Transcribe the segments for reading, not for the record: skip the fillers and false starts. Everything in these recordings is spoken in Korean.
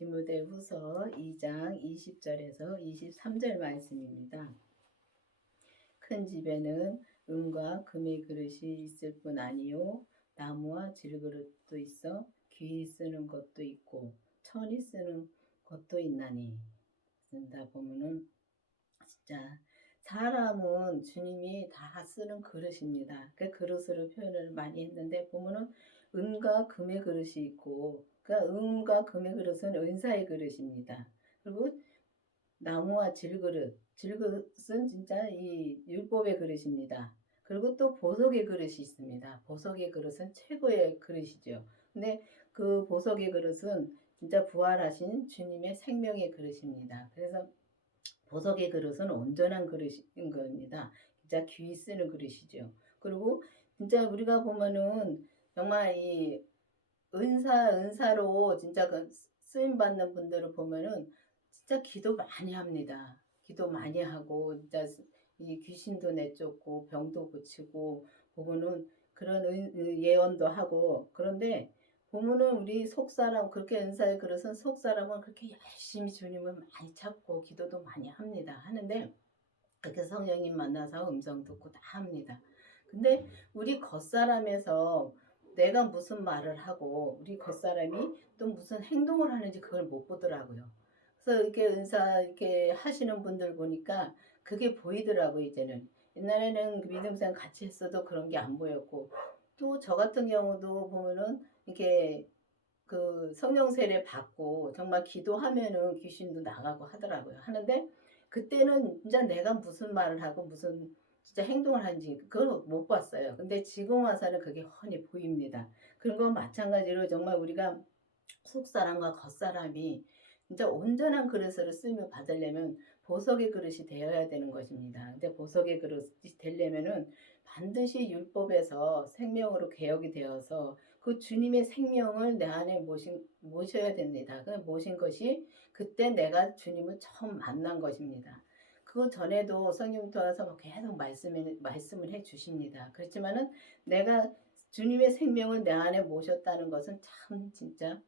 디모데후서 2장 20절에서 23절 말씀입니다. 큰 집에는 은과 금의 그릇이 있을 뿐 아니요 나무와 질그릇도 있어 귀히 쓰는 것도 있고 천이 쓰는 것도 있나니. 쓴다 보면은 진짜 사람은 주님이 다 쓰는 그릇입니다. 그 그릇으로 표현을 많이 했는데 보면은 은과 금의 그릇이 있고, 그러니까 은과 금의 그릇은 은사의 그릇입니다. 그리고 나무와 질그릇은 진짜 이 율법의 그릇입니다. 그리고 또 보석의 그릇이 있습니다. 보석의 그릇은 최고의 그릇이죠. 근데 그 보석의 그릇은 진짜 부활하신 주님의 생명의 그릇입니다. 그래서 보석의 그릇은 온전한 그릇인 겁니다. 진짜 귀히 쓰는 그릇이죠. 그리고 진짜 우리가 보면은 정말 이 은사로 진짜 그 쓰임 받는 분들을 보면은 진짜 기도 많이 합니다. 기도 많이 하고 진짜 이 귀신도 내쫓고 병도 고치고 보면은 그런 예언도 하고. 그런데 보면은 우리 속사람, 그렇게 은사의 그릇은 속사람은 그렇게 열심히 주님을 많이 찾고 기도도 많이 합니다. 하는데 그렇게 성령님 만나서 음성 듣고 다 합니다. 근데 우리 겉사람에서 내가 무슨 말을 하고 우리 겉사람이 또 무슨 행동을 하는지 그걸 못 보더라고요. 그래서 이렇게 은사 이렇게 하시는 분들 보니까 그게 보이더라고요, 이제는. 옛날에는 믿음 생활 같이 했어도 그런 게 안 보였고, 또 저 같은 경우도 보면은 이렇게 그 성령 세례 받고 정말 기도하면은 귀신도 나가고 하더라고요. 하는데 그때는 진짜 내가 무슨 말을 하고 무슨 진짜 행동을 하는지 그걸 못 봤어요. 근데 지금 와서는 그게 훤히 보입니다. 그런 건 마찬가지로 정말 우리가 속사람과 겉사람이 진짜 온전한 그릇으로 쓰임을 받으려면 보석의 그릇이 되어야 되는 것입니다. 근데 보석의 그릇이 되려면은 반드시 율법에서 생명으로 개혁이 되어서 그 주님의 생명을 내 안에 모셔야 됩니다. 그 모신 것이 그때 내가 주님을 처음 만난 것입니다. 그 전에도 성령 통해서 계속 말씀을 해 주십니다. 그렇지만은 내가 주님의 생명을 내 안에 모셨다는 것은 참 진짜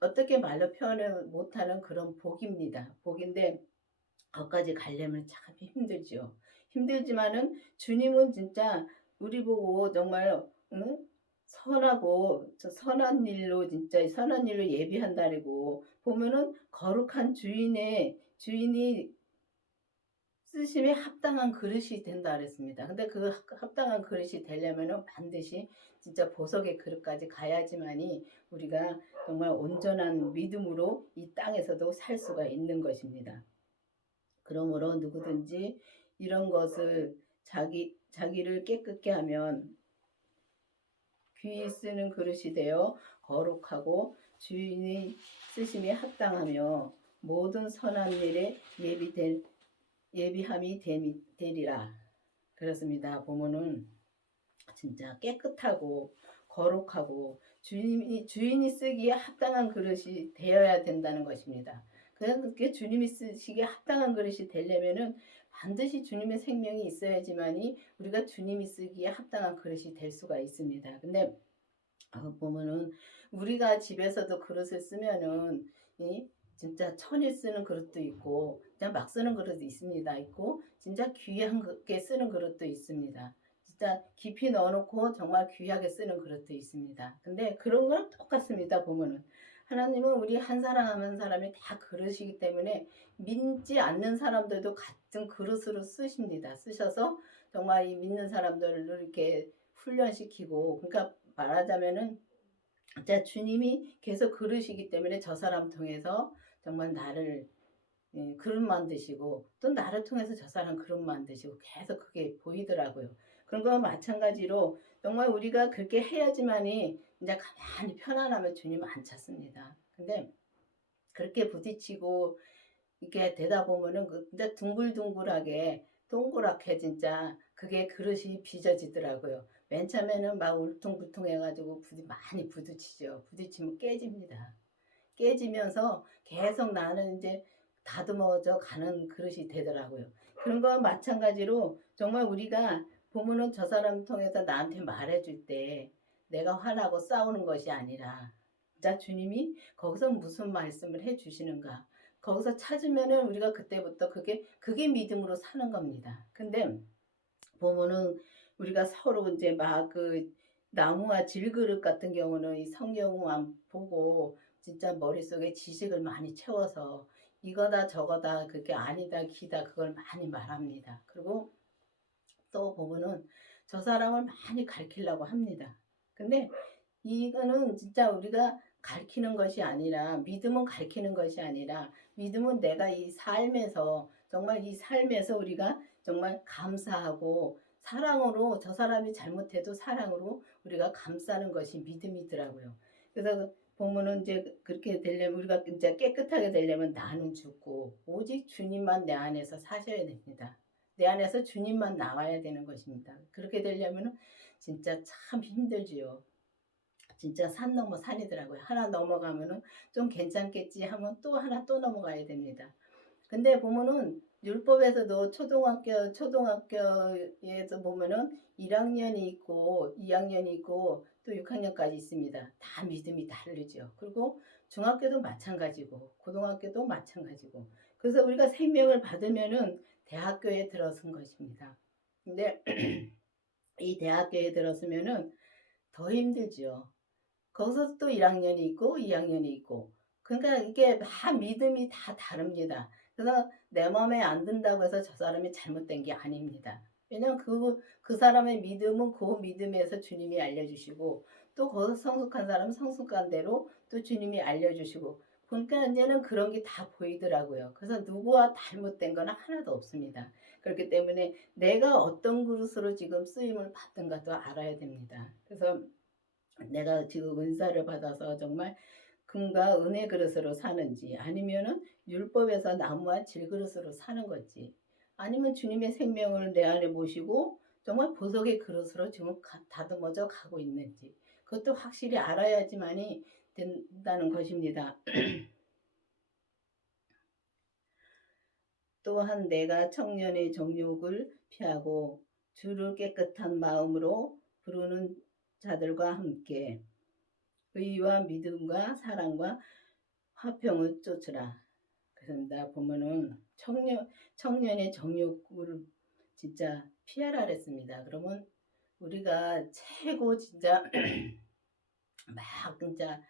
어떻게 말로 표현을 못하는 그런 복입니다. 복인데 거기까지 가려면 참 힘들죠. 힘들지만은 주님은 진짜 우리 보고 정말 응? 선하고 선한 일로 진짜 선한 일로 예비한다고 보면은 거룩한 주인이 쓰심에 합당한 그릇이 된다 그랬습니다. 근데 그 합당한 그릇이 되려면은 반드시 진짜 보석의 그릇까지 가야지만이 우리가 정말 온전한 믿음으로 이 땅에서도 살 수가 있는 것입니다. 그러므로 누구든지 이런 것을 자기를 깨끗게 하면 귀히 쓰는 그릇이 되어 거룩하고 주인의 쓰심에 합당하며 모든 선한 일에 예비함이 되리라. 그렇습니다. 보면은 진짜 깨끗하고 거룩하고 주인이 쓰기에 합당한 그릇이 되어야 된다는 것입니다. 그게 주님이 쓰시기에 합당한 그릇이 되려면은 반드시 주님의 생명이 있어야지만이 우리가 주님이 쓰기에 합당한 그릇이 될 수가 있습니다. 근데 보면은 우리가 집에서도 그릇을 쓰면은 진짜 천일 쓰는 그릇도 있고 그냥 막 쓰는 그릇도 있고 진짜 귀하게 쓰는 그릇도 있습니다. 진짜 깊이 넣어놓고 정말 귀하게 쓰는 그릇도 있습니다. 근데 그런 거랑 똑같습니다. 보면은 하나님은 우리 한 사람 한 사람이 다 그릇이기 때문에 믿지 않는 사람들도 같은 그릇으로 쓰십니다. 쓰셔서 정말 이 믿는 사람들을 이렇게 훈련시키고, 그러니까 말하자면은 진짜 주님이 계속 그러시기 때문에 저 사람 통해서 정말 나를 그릇 만드시고 또 나를 통해서 저 사람 그릇 만드시고 계속 그게 보이더라고요. 그런 거와 마찬가지로 정말 우리가 그렇게 해야지만이 이제 가만히 편안하면 주님 안 찾습니다. 근데 그렇게 부딪히고 이렇게 되다 보면은 진짜 둥글둥글하게 동그랗게 진짜 그게 그릇이 빚어지더라고요. 맨 처음에는 막 울퉁불퉁해가지고 많이 부딪히죠. 부딪히면 깨집니다. 깨지면서 계속 나는 이제 다듬어져 가는 그릇이 되더라고요. 그런 거와 마찬가지로 정말 우리가 보면은 저 사람 통해서 나한테 말해줄 때 내가 화나고 싸우는 것이 아니라 자, 주님이 거기서 무슨 말씀을 해 주시는가? 거기서 찾으면은 우리가 그때부터 그게 믿음으로 사는 겁니다. 근데 보면은 우리가 서로 이제 막 그 나무와 질그릇 같은 경우는 이 성경만 보고 진짜 머릿속에 지식을 많이 채워서 이거다 저거다 그게 아니다 기다 그걸 많이 말합니다. 그리고 또 보면은 저 사람을 많이 가르치려고 합니다. 근데 이거는 진짜 우리가 가르치는 것이 아니라 믿음은 가르치는 것이 아니라 믿음은 내가 이 삶에서 정말 이 삶에서 우리가 정말 감사하고 사랑으로 저 사람이 잘못해도 사랑으로 우리가 감싸는 것이 믿음이더라고요. 그래서 보면은 이제 그렇게 되려면 우리가 이제 깨끗하게 되려면 나는 죽고 오직 주님만 내 안에서 사셔야 됩니다. 내 안에서 주님만 나와야 되는 것입니다. 그렇게 되려면 진짜 참 힘들지요. 진짜 산 넘어 산이더라고요. 하나 넘어가면은 좀 괜찮겠지 하면 또 하나 또 넘어가야 됩니다. 근데 보면은 율법에서도 초등학교에서 보면은 1학년이 있고 2학년이 있고 또 6학년까지 있습니다. 다 믿음이 다르죠. 그리고 중학교도 마찬가지고 고등학교도 마찬가지고. 그래서 우리가 생명을 받으면은 대학교에 들어선 것입니다. 근데 이 대학교에 들었으면은 더 힘들죠. 거기서 또 1학년이 있고 2학년이 있고 그러니까 이게 다 믿음이 다 다릅니다. 그래서 내 마음에 안 든다고 해서 저 사람이 잘못된 게 아닙니다. 왜냐하면 그 사람의 믿음은 그 믿음에서 주님이 알려주시고 또 거기서 성숙한 사람은 성숙한 대로 또 주님이 알려주시고 그러니까 이제는 그런 게 다 보이더라고요. 그래서 누구와 잘못된 건 하나도 없습니다. 그렇기 때문에 내가 어떤 그릇으로 지금 쓰임을 받든가도 알아야 됩니다. 그래서 내가 지금 은사를 받아서 정말 금과 은의 그릇으로 사는지 아니면은 율법에서 나무와 질그릇으로 사는 건지 아니면 주님의 생명을 내 안에 모시고 정말 보석의 그릇으로 지금 다듬어져 가고 있는지 그것도 확실히 알아야지만이 된다는 것입니다. 또한 내가 청년의 정욕을 피하고 주를 깨끗한 마음으로 부르는 자들과 함께 의와 믿음과 사랑과 화평을 쫓으라. 그런다 보면은 청년의 정욕을 진짜 피하라 그랬습니다. 그러면 우리가 최고 진짜 막 진짜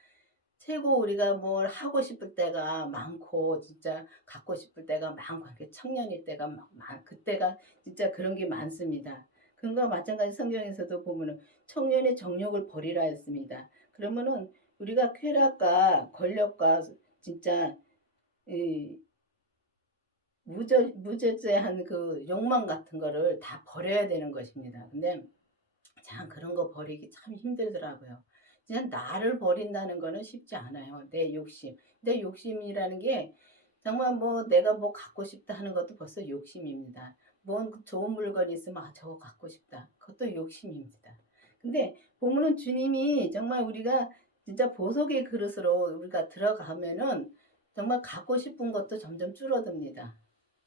최고 우리가 뭘 하고 싶을 때가 많고 진짜 갖고 싶을 때가 많고 청년일 때가 그때가 진짜 그런 게 많습니다. 그런 거 마찬가지 성경에서도 보면은 청년의 정욕을 버리라 했습니다. 그러면은 우리가 쾌락과 권력과 진짜 이 무절제한 그 욕망 같은 거를 다 버려야 되는 것입니다. 근데 참 그런 거 버리기 참 힘들더라고요. 그냥 나를 버린다는 거는 쉽지 않아요. 내 욕심. 내 욕심이라는 게 정말 뭐 내가 뭐 갖고 싶다 하는 것도 벌써 욕심입니다. 뭔 좋은 물건이 있으면 저거 갖고 싶다. 그것도 욕심입니다. 근데 보면은 주님이 정말 우리가 진짜 보석의 그릇으로 우리가 들어가면은 정말 갖고 싶은 것도 점점 줄어듭니다.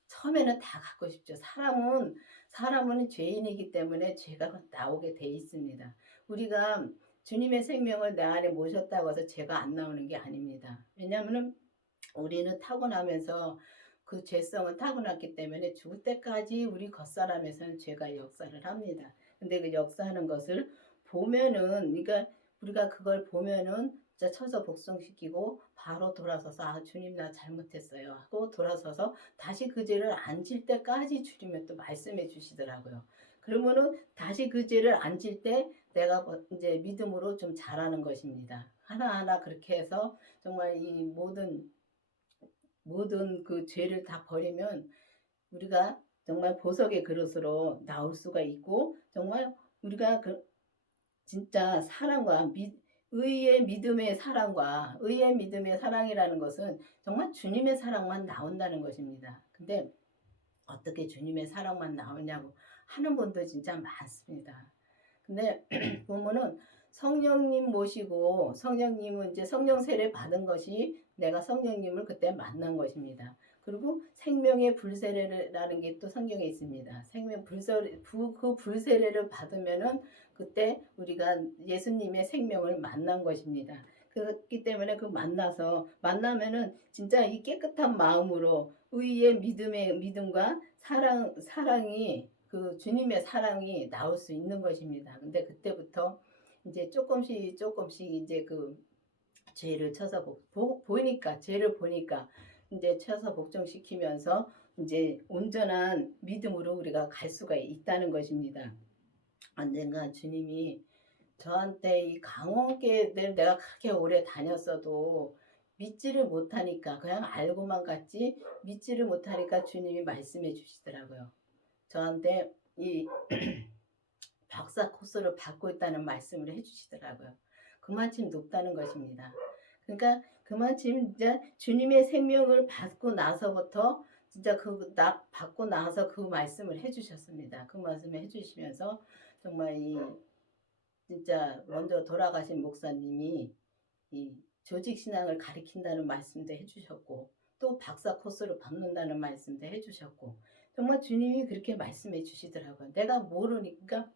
처음에는 다 갖고 싶죠. 사람은 죄인이기 때문에 죄가 나오게 돼 있습니다. 우리가 주님의 생명을 내 안에 모셨다고 해서 죄가 안 나오는 게 아닙니다. 왜냐하면 우리는 타고나면서 그 죄성은 타고났기 때문에 죽을 때까지 우리 겉사람에서는 죄가 역사를 합니다. 근데 그 역사하는 것을 보면은 그러니까 우리가 그걸 보면은 진짜 쳐서 복종시키고 바로 돌아서서 아 주님 나 잘못했어요 하고 돌아서서 다시 그 죄를 안 질 때까지 주님은 또 말씀해 주시더라고요. 그러면은 다시 그 죄를 안 질 때 내가 이제 믿음으로 좀 잘하는 것입니다. 하나하나 그렇게 해서 정말 이 모든 그 죄를 다 버리면 우리가 정말 보석의 그릇으로 나올 수가 있고 정말 우리가 그 진짜 사랑과 의의 믿음의 사랑이라는 것은 정말 주님의 사랑만 나온다는 것입니다. 근데 어떻게 주님의 사랑만 나오냐고 하는 분도 진짜 많습니다. 근데 보면은 성령님 모시고 성령님은 이제 성령 세례 받은 것이 내가 성령님을 그때 만난 것입니다. 그리고 생명의 불세례라는 게 또 성경에 있습니다. 그 불세례를 받으면은 그때 우리가 예수님의 생명을 만난 것입니다. 그렇기 때문에 그 만나면은 진짜 이 깨끗한 마음으로 의의 믿음의 믿음과 사랑이 그 주님의 사랑이 나올 수 있는 것입니다. 근데 그때부터 이제 조금씩 이제 그 죄를 쳐서 보니까 죄를 보니까 이제 쳐서 복종시키면서 이제 온전한 믿음으로 우리가 갈 수가 있다는 것입니다. 언젠가 주님이 저한테 이 강원교회를 내가 그렇게 오래 다녔어도 믿지를 못하니까 그냥 알고만 갔지 믿지를 못하니까 주님이 말씀해 주시더라고요. 저한테 이 박사 코스를 받고 있다는 말씀을 해주시더라고요. 그만큼 높다는 것입니다. 그러니까 그만큼 진짜 주님의 생명을 받고 나서부터 진짜 받고 나서 그 말씀을 해주셨습니다. 그 말씀을 해주시면서 정말 이 진짜 먼저 돌아가신 목사님이 이 조직 신앙을 가리킨다는 말씀도 해주셨고 또 박사 코스를 받는다는 말씀도 해주셨고 정말 주님이 그렇게 말씀해 주시더라고요. 내가 모르니까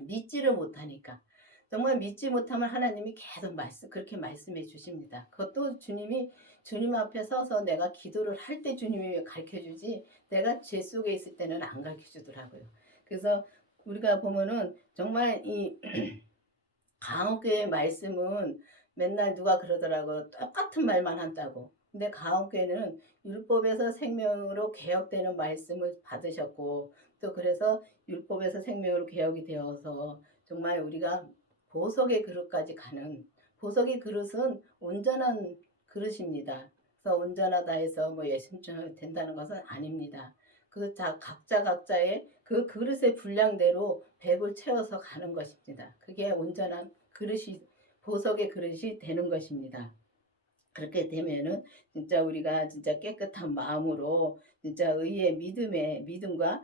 믿지를 못하니까 정말 믿지 못하면 하나님이 계속 그렇게 말씀해 주십니다. 그것도 주님 앞에 서서 내가 기도를 할 때 주님이 가르쳐 주지 내가 죄 속에 있을 때는 안 가르쳐 주더라고요. 그래서 우리가 보면은 정말 이 강원교회 말씀은 맨날 누가 그러더라고요. 똑같은 말만 한다고. 근데 강원교회는 율법에서 생명으로 개혁되는 말씀을 받으셨고 또 그래서 율법에서 생명으로 개혁이 되어서 정말 우리가 보석의 그릇까지 가는 보석의 그릇은 온전한 그릇입니다. 그래서 온전하다 해서 뭐 예수님처럼 된다는 것은 아닙니다. 각자의 그 그릇의 분량대로 백을 채워서 가는 것입니다. 그게 온전한 그릇이 보석의 그릇이 되는 것입니다. 그렇게 되면은 진짜 우리가 진짜 깨끗한 마음으로 진짜 의의 믿음과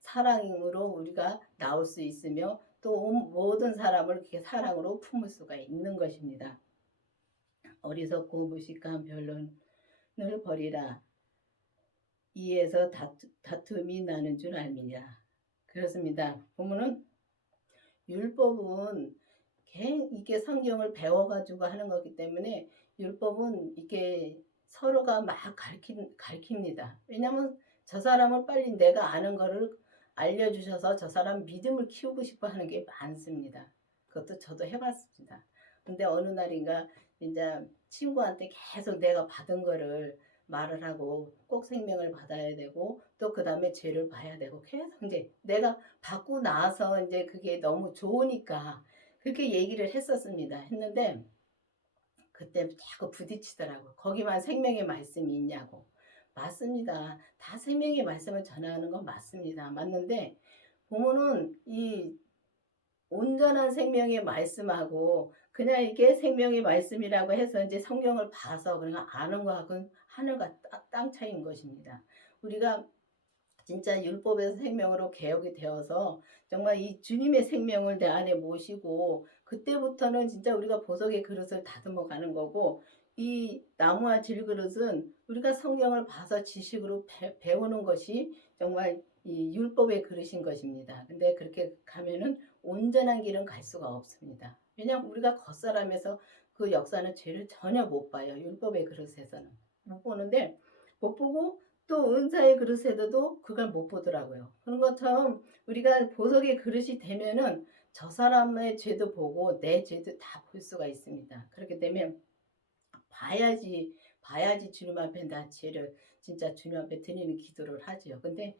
사랑으로 우리가 나올 수 있으며 또 모든 사람을 이렇게 사랑으로 품을 수가 있는 것입니다. 어리석고 무식한 변론을 버리라. 이에서 다툼이 나는 줄 알미니라. 그렇습니다. 보면은 율법은 이게 성경을 배워가지고 하는 거기 때문에 율법은 이게 서로가 막 가르칩니다. 왜냐하면 저 사람을 빨리 내가 아는 거를 알려주셔서 저 사람 믿음을 키우고 싶어 하는 게 많습니다. 그것도 저도 해봤습니다. 근데 어느 날인가 이제 친구한테 계속 내가 받은 거를 말을 하고 꼭 생명을 받아야 되고 또 그 다음에 죄를 봐야 되고 계속 이제 내가 받고 나서 이제 그게 너무 좋으니까 그렇게 얘기를 했는데 그때 자꾸 부딪히더라고. 거기만 생명의 말씀이 있냐고. 맞습니다. 다 생명의 말씀을 전하는 건 맞습니다. 맞는데 보면은 이 온전한 생명의 말씀하고 그냥 이게 생명의 말씀이라고 해서 이제 성경을 봐서 그냥 아는 거하고는 하늘과 땅 차이인 것입니다. 우리가 진짜 율법에서 생명으로 개혁이 되어서 정말 이 주님의 생명을 내 안에 모시고 그때부터는 진짜 우리가 보석의 그릇을 다듬어 가는 거고 이 나무와 질그릇은 우리가 성경을 봐서 지식으로 배우는 것이 정말 이 율법의 그릇인 것입니다. 근데 그렇게 가면은 온전한 길은 갈 수가 없습니다. 왜냐하면 우리가 겉사람에서 그 역사는 죄를 전혀 못 봐요. 율법의 그릇에서는 못 보는데 못 보고 또 은사의 그릇에도 그걸 못 보더라고요. 그런 것처럼 우리가 보석의 그릇이 되면은 저 사람의 죄도 보고 내 죄도 다 볼 수가 있습니다. 그렇기 때문에 봐야지 주님 앞에 나 죄를 진짜 주님 앞에 드리는 기도를 하지요. 근데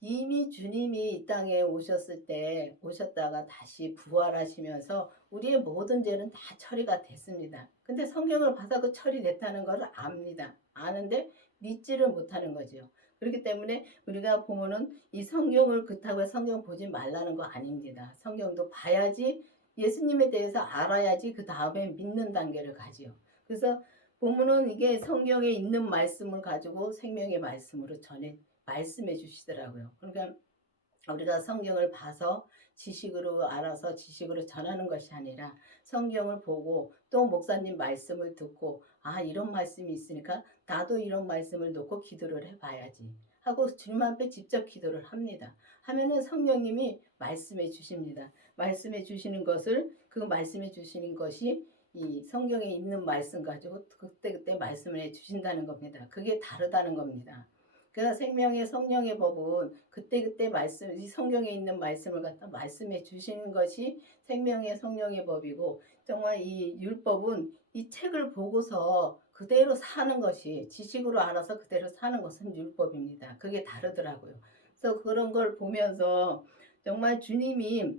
이미 주님이 이 땅에 오셨다가 다시 부활하시면서 우리의 모든 죄는 다 처리가 됐습니다. 근데 성경을 봐서 그 처리됐다는 것을 압니다. 아는데 믿지를 못하는 거죠. 그렇기 때문에 우리가 보면은 이 성경을 그렇다고 해서 성경 보지 말라는 거 아닙니다. 성경도 봐야지 예수님에 대해서 알아야지 그 다음에 믿는 단계를 가지요. 그래서 보면은 이게 성경에 있는 말씀을 가지고 생명의 말씀으로 말씀해 주시더라고요. 그러니까 우리가 성경을 봐서 지식으로 알아서 지식으로 전하는 것이 아니라 성경을 보고 또 목사님 말씀을 듣고 아 이런 말씀이 있으니까 나도 이런 말씀을 놓고 기도를 해봐야지 하고 주님 앞에 직접 기도를 합니다. 하면은 성령님이 말씀해 주십니다. 말씀해 주시는 것을 그 말씀해 주시는 것이 이 성경에 있는 말씀 가지고 그때그때 말씀을 해 주신다는 겁니다. 그게 다르다는 겁니다. 그래서 생명의 성령의 법은 그때그때 말씀, 이 성경에 있는 말씀을 갖다 말씀해 주시는 것이 생명의 성령의 법이고, 정말 이 율법은 이 책을 보고서 그대로 사는 것이, 지식으로 알아서 그대로 사는 것은 율법입니다. 그게 다르더라고요. 그래서 그런 걸 보면서 정말 주님이,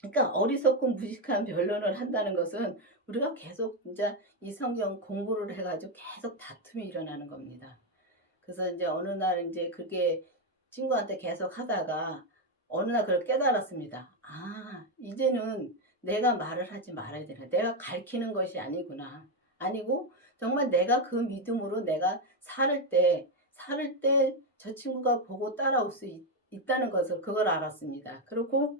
그러니까 어리석고 무식한 변론을 한다는 것은 우리가 계속 진짜 이 성경 공부를 해가지고 계속 다툼이 일어나는 겁니다. 그래서 이제 어느 날 이제 그게 친구한테 계속 하다가 어느 날 그걸 깨달았습니다. 아, 이제는 내가 말을 하지 말아야 되나. 내가 가르치는 것이 아니구나. 아니고 정말 내가 그 믿음으로 내가 살을 때 저 친구가 보고 따라올 수 있다는 것을 그걸 알았습니다. 그리고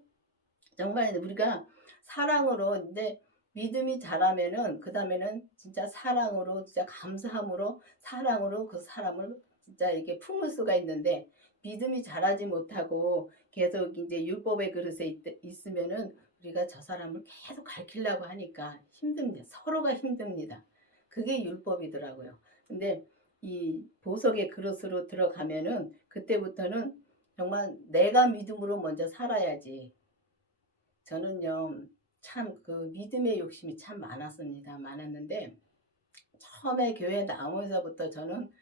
정말 우리가 사랑으로 이제 믿음이 자라면은 그다음에는 진짜 사랑으로, 진짜 감사함으로, 사랑으로 그 사람을 진짜 이게 품을 수가 있는데, 믿음이 자라지 못하고 계속 이제 율법의 그릇에 있으면은 우리가 저 사람을 계속 가르치려고 하니까 힘듭니다. 서로가 힘듭니다. 그게 율법이더라고요. 근데 이 보석의 그릇으로 들어가면은 그때부터는 정말 내가 믿음으로 먼저 살아야지. 저는요, 참 그 믿음의 욕심이 참 많았습니다. 많았는데 처음에 교회 나오면서부터 저는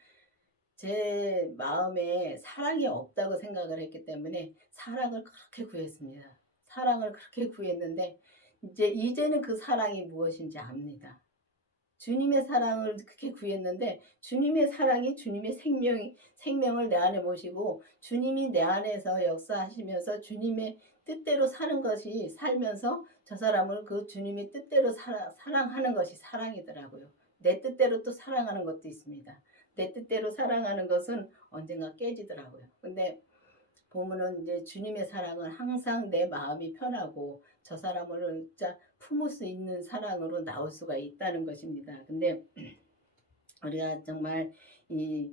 제 마음에 사랑이 없다고 생각을 했기 때문에 사랑을 그렇게 구했습니다. 사랑을 그렇게 구했는데 이제는 그 사랑이 무엇인지 압니다. 주님의 사랑을 그렇게 구했는데, 주님의 사랑이 주님의 생명을 내 안에 모시고 주님이 내 안에서 역사하시면서 주님의 뜻대로 사는 것이, 살면서 저 사람을 그 주님의 뜻대로 사랑하는 것이 사랑이더라고요. 내 뜻대로 또 사랑하는 것도 있습니다. 내 뜻대로 사랑하는 것은 언젠가 깨지더라고요. 근데 보면은 이제 주님의 사랑은 항상 내 마음이 편하고 저 사람을 진짜 품을 수 있는 사랑으로 나올 수가 있다는 것입니다. 근데 우리가 정말 이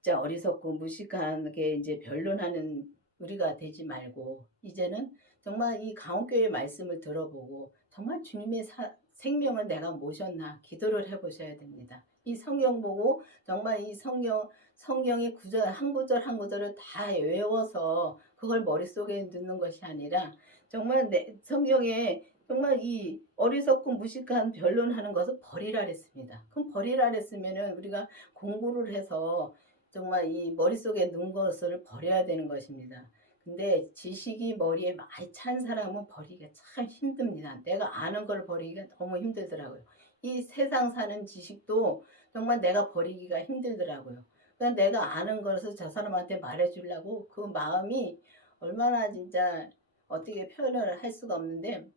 진짜 어리석고 무식하게 이제 변론하는 우리가 되지 말고, 이제는 정말 이 강원교회 말씀을 들어보고 정말 주님의 생명을 내가 모셨나 기도를 해보셔야 됩니다. 이 성경 보고 정말 이 성경의 구절 한 구절 한 구절을 다 외워서 그걸 머릿속에 넣는 것이 아니라, 정말 내 성경에 정말 이 어리석고 무식한 변론하는 것을 버리라 그랬습니다. 그럼 버리라 그랬으면은 우리가 공부를 해서 정말 이 머릿속에 넣은 것을 버려야 되는 것입니다. 근데 지식이 머리에 많이 찬 사람은 버리기가 참 힘듭니다. 내가 아는 걸 버리기가 너무 힘들더라고요. 이 세상 사는 지식도 정말 내가 버리기가 힘들더라고요. 그러니까 내가 아는 것을 저 사람한테 말해주려고 그 마음이 얼마나 진짜 어떻게 표현을 할 수가 없는데,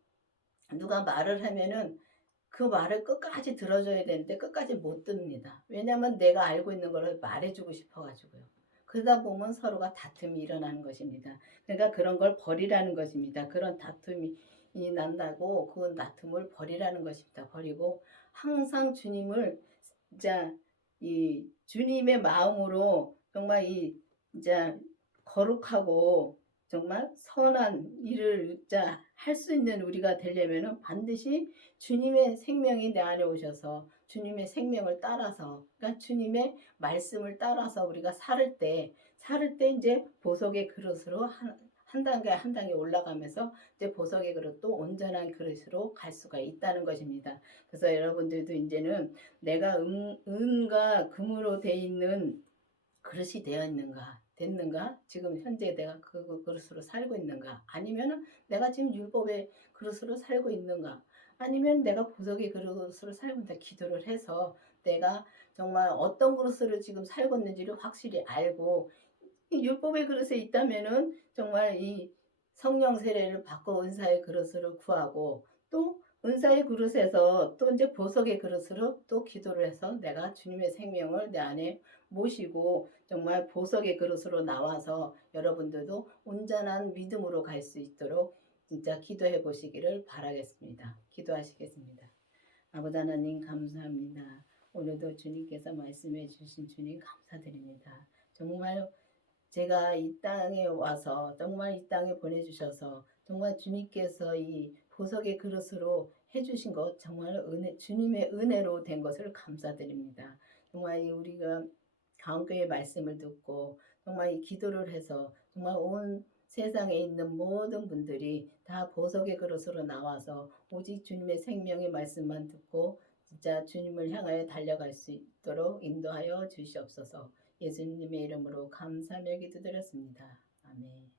누가 말을 하면은 그 말을 끝까지 들어줘야 되는데 끝까지 못 듣습니다. 왜냐하면 내가 알고 있는 걸 말해주고 싶어가지고요. 그러다 보면 서로가 다툼이 일어나는 것입니다. 그러니까 그런 걸 버리라는 것입니다. 그런 다툼이 난다고 그 다툼을 버리라는 것입니다. 버리고 항상 주님을 진짜 이 주님의 마음으로 정말 이 진짜 거룩하고 정말 선한 일을 진짜 할 수 있는 우리가 되려면은 반드시 주님의 생명이 내 안에 오셔서 주님의 생명을 따라서, 그러니까 주님의 말씀을 따라서 우리가 살을 때 이제 보석의 그릇으로 한 단계 한 단계 올라가면서 이제 보석의 그릇도 온전한 그릇으로 갈 수가 있다는 것입니다. 그래서 여러분들도 이제는 내가 은과 금으로 돼 있는 그릇이 되어 있는가, 됐는가, 지금 현재 내가 그 그릇으로 살고 있는가, 아니면 내가 지금 율법의 그릇으로 살고 있는가, 아니면 내가 보석의 그릇으로 살고 있는가, 기도를 해서 내가 정말 어떤 그릇으로 지금 살고 있는지를 확실히 알고, 이 율법의 그릇에 있다면은 정말 이 성령 세례를 받고 은사의 그릇으로 구하고, 또 은사의 그릇에서 또 이제 보석의 그릇으로 또 기도를 해서 내가 주님의 생명을 내 안에 모시고 정말 보석의 그릇으로 나와서 여러분들도 온전한 믿음으로 갈 수 있도록 진짜 기도해 보시기를 바라겠습니다. 기도하시겠습니다. 아버지 하나님 감사합니다. 오늘도 주님께서 말씀해 주신 주님 감사드립니다. 정말 제가 이 땅에 와서 정말 이 땅에 보내주셔서 정말 주님께서 이 보석의 그릇으로 해주신 것 정말 주님의 은혜로 된 것을 감사드립니다. 정말 우리가 가운교회 말씀을 듣고 정말 이 기도를 해서 정말 온 세상에 있는 모든 분들이 다 보석의 그릇으로 나와서 오직 주님의 생명의 말씀만 듣고 진짜 주님을 향하여 달려갈 수 있도록 인도하여 주시옵소서. 예수님의 이름으로 감사하며 기도드렸습니다. 아멘.